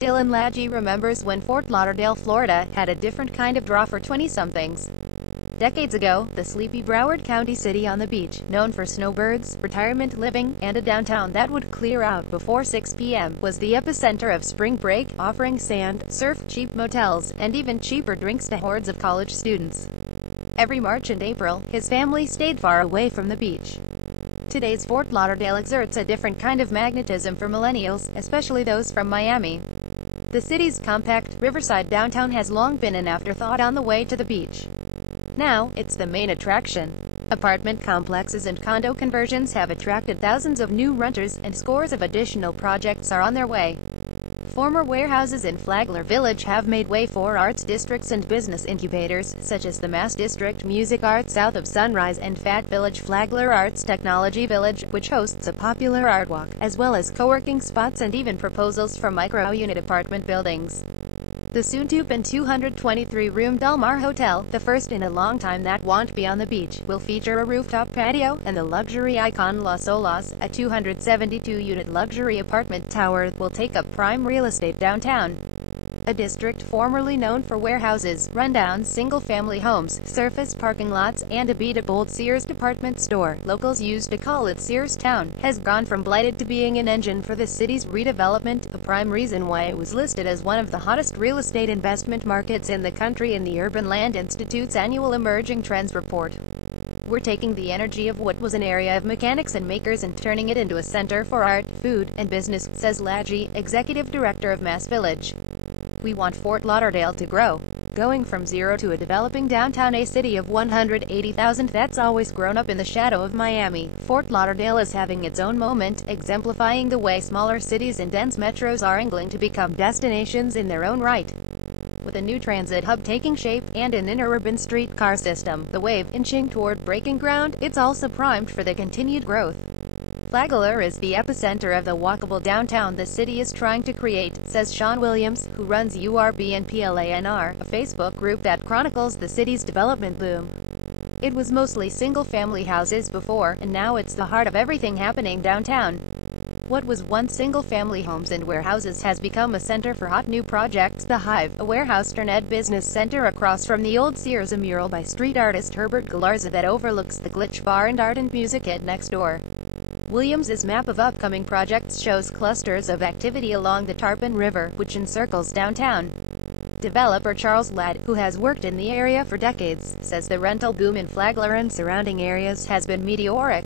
Dylan Laggi remembers when Fort Lauderdale, Florida, had a different kind of draw for 20-somethings. Decades ago, the sleepy Broward County city on the beach, known for snowbirds, retirement living, and a downtown that would clear out before 6 p.m., was the epicenter of spring break, offering sand, surf, cheap motels, and even cheaper drinks to hordes of college students. Every March and April, his family stayed far away from the beach. Today's Fort Lauderdale exerts a different kind of magnetism for millennials, especially those from Miami. The city's compact, riverside downtown has long been an afterthought on the way to the beach. Now, it's the main attraction. Apartment complexes and condo conversions have attracted thousands of new renters, and scores of additional projects are on their way. Former warehouses in Flagler Village have made way for arts districts and business incubators, such as the Mass District Music Art south of Sunrise and Fat Village Flagler Arts Technology Village, which hosts a popular art walk, as well as co-working spots and even proposals for micro-unit apartment buildings. The soon-to-open 223-room Del Mar Hotel, the first in a long time that won't be on the beach, will feature a rooftop patio, and the luxury icon Las Olas, a 272-unit luxury apartment tower, will take up prime real estate downtown. A district formerly known for warehouses, rundown single-family homes, surface parking lots, and a beat-up old Sears department store, locals used to call it Sears Town, has gone from blighted to being an engine for the city's redevelopment, a prime reason why it was listed as one of the hottest real estate investment markets in the country in the Urban Land Institute's annual Emerging Trends report. We're taking the energy of what was an area of mechanics and makers and turning it into a center for art, food, and business, says Laggi, executive director of Mass Village. We want Fort Lauderdale to grow. Going from zero to a developing downtown, a city of 180,000 that's always grown up in the shadow of Miami, Fort Lauderdale is having its own moment, exemplifying the way smaller cities and dense metros are angling to become destinations in their own right. With a new transit hub taking shape, and an interurban streetcar system, the wave inching toward breaking ground, it's also primed for the continued growth. Flagler is the epicenter of the walkable downtown the city is trying to create, says Sean Williams, who runs URBNPLANR, a Facebook group that chronicles the city's development boom. It was mostly single-family houses before, and now it's the heart of everything happening downtown. What was once single-family homes and warehouses has become a center for hot new projects. The Hive, a warehouse-turned business center across from the old Sears, a mural by street artist Herbert Galarza that overlooks the Glitch Bar and Art and Music Hit next door. Williams's map of upcoming projects shows clusters of activity along the Tarpon River, which encircles downtown. Developer Charles Ladd, who has worked in the area for decades, says the rental boom in Flagler and surrounding areas has been meteoric.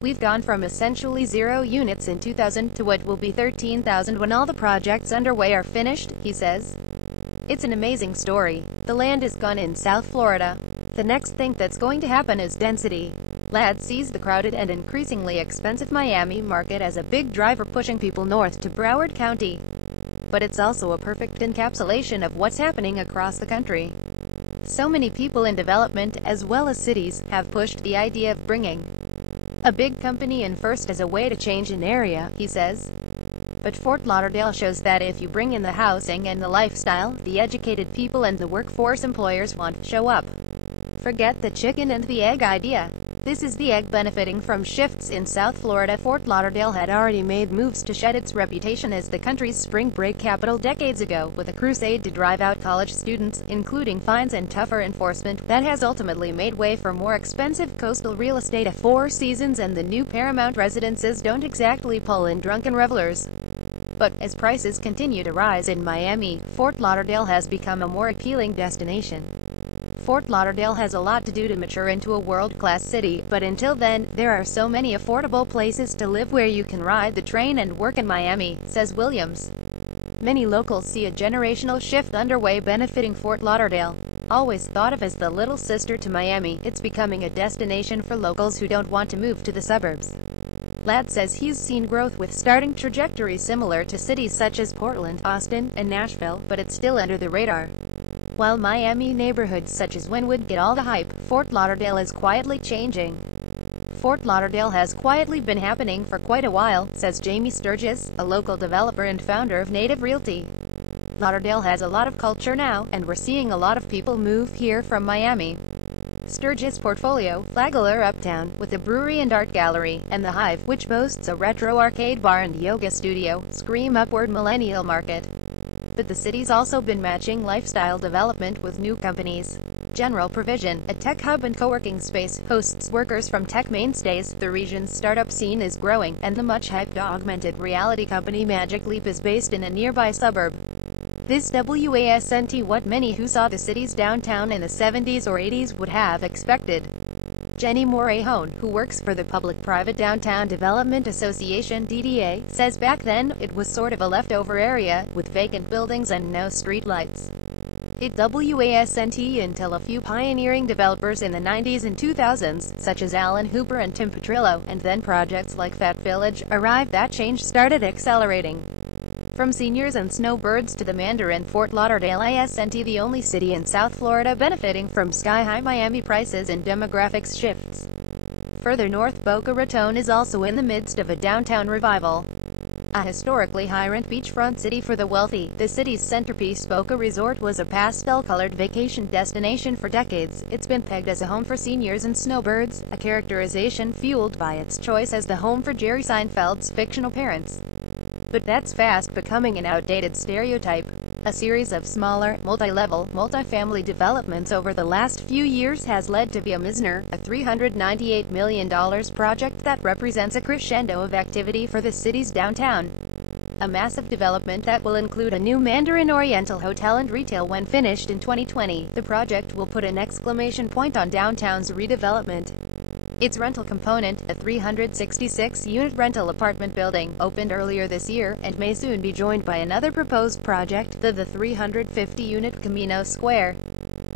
We've gone from essentially 0 units in 2000 to what will be 13,000 when all the projects underway are finished, he says. It's an amazing story. The land is gone in South Florida. The next thing that's going to happen is density. Ladd sees the crowded and increasingly expensive Miami market as a big driver pushing people north to Broward County. But it's also a perfect encapsulation of what's happening across the country. So many people in development, as well as cities, have pushed the idea of bringing a big company in first as a way to change an area, he says. But Fort Lauderdale shows that if you bring in the housing and the lifestyle, the educated people and the workforce employers want, show up. Forget the chicken and the egg idea. This is the egg benefiting from shifts in South Florida. Fort Lauderdale had already made moves to shed its reputation as the country's spring break capital decades ago, with a crusade to drive out college students, including fines and tougher enforcement, that has ultimately made way for more expensive coastal real estate. A Four Seasons and the new Paramount residences don't exactly pull in drunken revelers. But, as prices continue to rise in Miami, Fort Lauderdale has become a more appealing destination. Fort Lauderdale has a lot to do to mature into a world-class city, but until then, there are so many affordable places to live where you can ride the train and work in Miami, says Williams. Many locals see a generational shift underway benefiting Fort Lauderdale. Always thought of as the little sister to Miami, it's becoming a destination for locals who don't want to move to the suburbs. Ladd says he's seen growth with starting trajectories similar to cities such as Portland, Austin, and Nashville, but it's still under the radar. While Miami neighborhoods such as Wynwood get all the hype, Fort Lauderdale is quietly changing. Fort Lauderdale has quietly been happening for quite a while, says Jamie Sturgis, a local developer and founder of Native Realty. Lauderdale has a lot of culture now, and we're seeing a lot of people move here from Miami. Sturgis' portfolio, Flagler Uptown, with a brewery and art gallery, and the Hive, which boasts a retro arcade bar and yoga studio, scream upward millennial market. but the city's also been matching lifestyle development with new companies. General Provision, a tech hub and co-working space, hosts workers from tech mainstays. The region's startup scene is growing, and the much-hyped augmented reality company Magic Leap is based in a nearby suburb. This wasn't what many who saw the city's downtown in the 70s or 80s would have expected. Jenny Morahone, who works for the Public-Private Downtown Development Association (DDA), says back then, it was sort of a leftover area, with vacant buildings and no streetlights. It wasn't until a few pioneering developers in the 90s and 2000s, such as Alan Hooper and Tim Petrillo, and then projects like Fat Village, arrived that change started accelerating. From seniors and snowbirds to the Mandarin, Fort Lauderdale isn't the only city in South Florida benefiting from sky-high Miami prices and demographics shifts. Further north, Boca Raton is also in the midst of a downtown revival. A historically high-rent beachfront city for the wealthy, the city's centerpiece Boca Resort was a pastel-colored vacation destination for decades. It's been pegged as a home for seniors and snowbirds, a characterization fueled by its choice as the home for Jerry Seinfeld's fictional parents. But that's fast becoming an outdated stereotype. A series of smaller, multi-level, multi-family developments over the last few years has led to Via Misner, a $398 million project that represents a crescendo of activity for the city's downtown. A massive development that will include a new Mandarin Oriental hotel and retail when finished in 2020. The project will put an exclamation point on downtown's redevelopment. Its rental component, a 366-unit rental apartment building, opened earlier this year, and may soon be joined by another proposed project, the 350-unit Camino Square.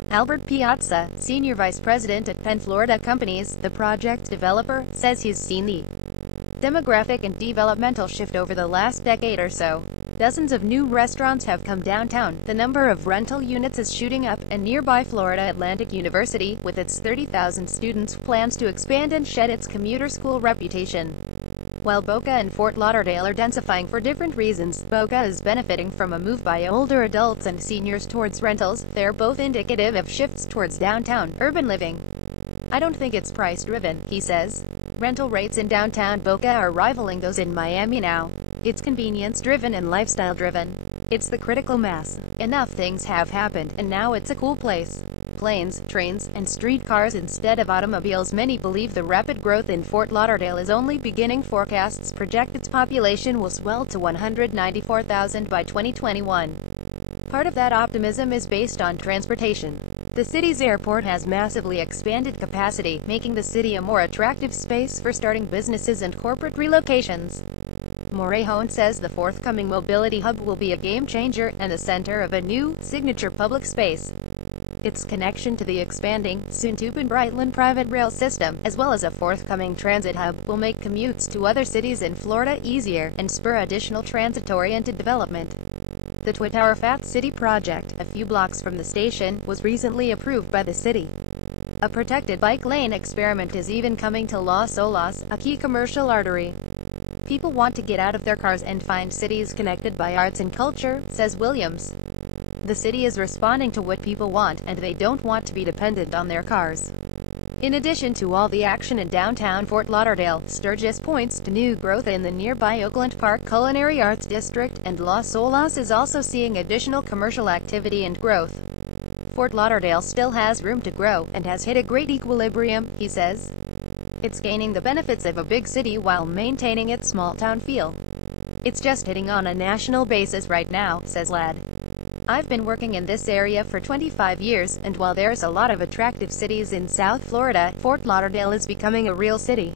Albert Piazza, senior vice president at Penn Florida Companies, the project developer, says he's seen the demographic and developmental shift over the last decade or so. Dozens of new restaurants have come downtown, the number of rental units is shooting up, and nearby Florida Atlantic University, with its 30,000 students, plans to expand and shed its commuter school reputation. While Boca and Fort Lauderdale are densifying for different reasons, Boca is benefiting from a move by older adults and seniors towards rentals. They're both indicative of shifts towards downtown, urban living. I don't think it's price-driven, he says. Rental rates in downtown Boca are rivaling those in Miami now. It's convenience-driven and lifestyle-driven. It's the critical mass. Enough things have happened, and now it's a cool place. Planes, trains, and streetcars instead of automobiles. Many believe the rapid growth in Fort Lauderdale is only beginning. Forecasts project its population will swell to 194,000 by 2021. Part of that optimism is based on transportation. The city's airport has massively expanded capacity, making the city a more attractive space for starting businesses and corporate relocations. Morahone says the forthcoming mobility hub will be a game-changer, and the center of a new, signature public space. Its connection to the expanding, soon-to-open Brightland private rail system, as well as a forthcoming transit hub, will make commutes to other cities in Florida easier, and spur additional transit-oriented development. The Twin Tower Fat City project, a few blocks from the station, was recently approved by the city. A protected bike lane experiment is even coming to Las Olas, a key commercial artery. People want to get out of their cars and find cities connected by arts and culture, says Williams. The city is responding to what people want, and they don't want to be dependent on their cars. In addition to all the action in downtown Fort Lauderdale, Sturgis points to new growth in the nearby Oakland Park Culinary Arts District, and Las Olas is also seeing additional commercial activity and growth. Fort Lauderdale still has room to grow, and has hit a great equilibrium, he says. It's gaining the benefits of a big city while maintaining its small-town feel. It's just hitting on a national basis right now, says Ladd. I've been working in this area for 25 years, and while there's a lot of attractive cities in South Florida, Fort Lauderdale is becoming a real city.